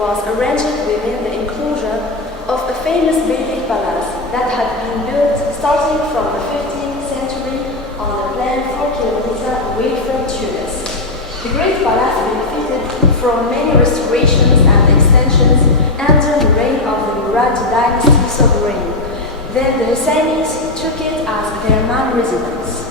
was arranged within the enclosure of a famous building palace that had been built starting from the 15th century on a plan 4 kilometers away from Tunis. The Great Palace benefited from many restorations and extensions under the reign of the Murad dynasty sovereign. Then the Husseinis took it as their main residence.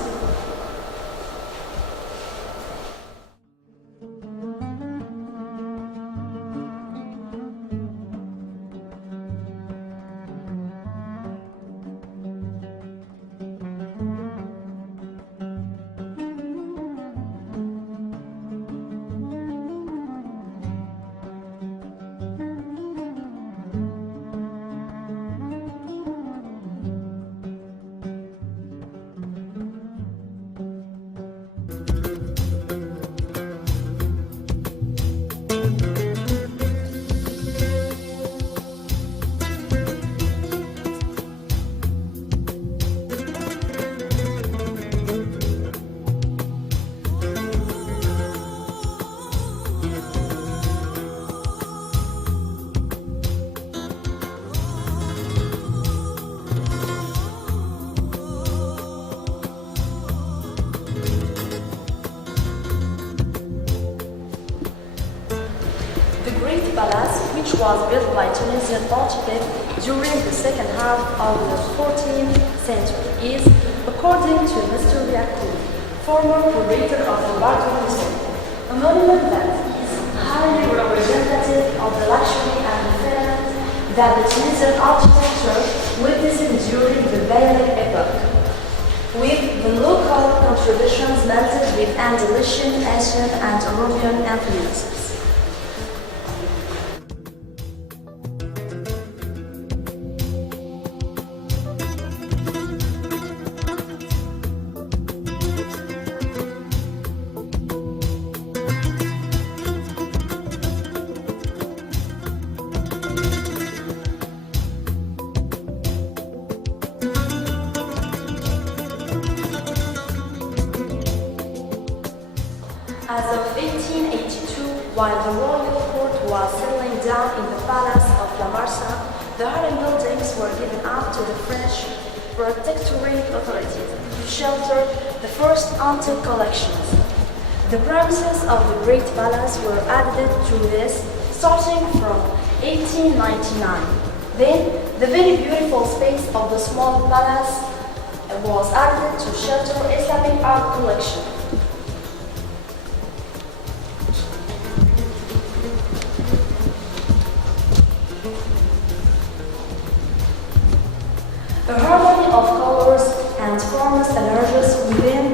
Palace, which was built by Tunisian architects during the second half of the 14th century, is, according to Mr. Yacoub, former curator of the Bardo Musée, a monument that is highly representative of the luxury and refinement that the Tunisian architecture witnessed during the Baroque epoch, with the local contributions melted with Andalusian, Asian, and European influences. As of 1882, while the royal court was settling down in the palace of La Marsa, the harem buildings were given up to the French protectorate authorities to shelter the first Antique collections. The premises of the Great Palace were added to this starting from 1899. Then, the very beautiful space of the small palace was added to shelter Islamic art collection. A harmony of colors and forms emerges within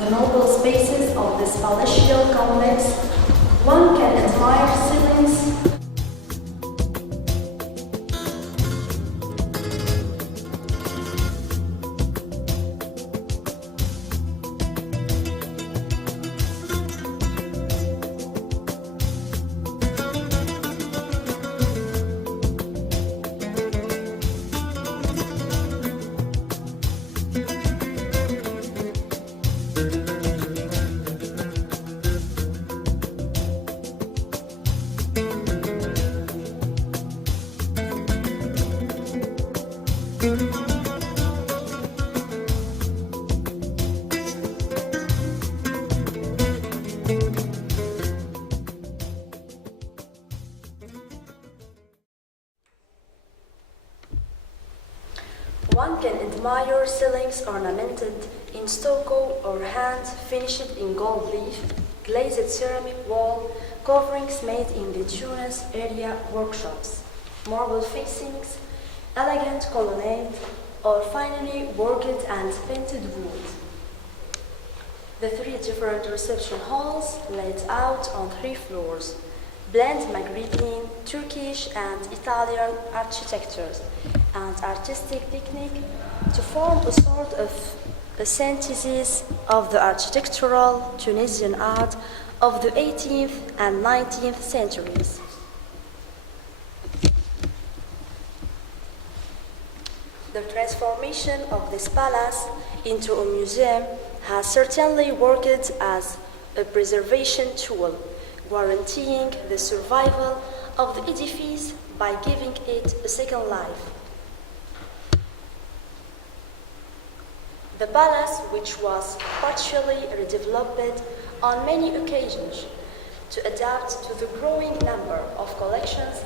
the noble spaces of this palatial complex. One can admire ceilings, one can admire ceilings ornamented in stucco or hand-finished in gold leaf, glazed ceramic wall, coverings made in the Tunis area workshops, marble facings, elegant colonnade, or finely worked and painted wood. The three different reception halls, laid out on 3 floors, blend Maghrebin, Turkish, and Italian architectures and artistic technique to form a sort of a synthesis of the architectural Tunisian art of the 18th and 19th centuries. The transformation of this palace into a museum has certainly worked as a preservation tool, guaranteeing the survival of the edifice by giving it a second life. The palace, which was partially redeveloped on many occasions to adapt to the growing number of collections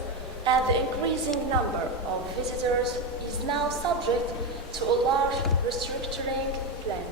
and the increasing number of visitors, is now subject to a large restructuring plan.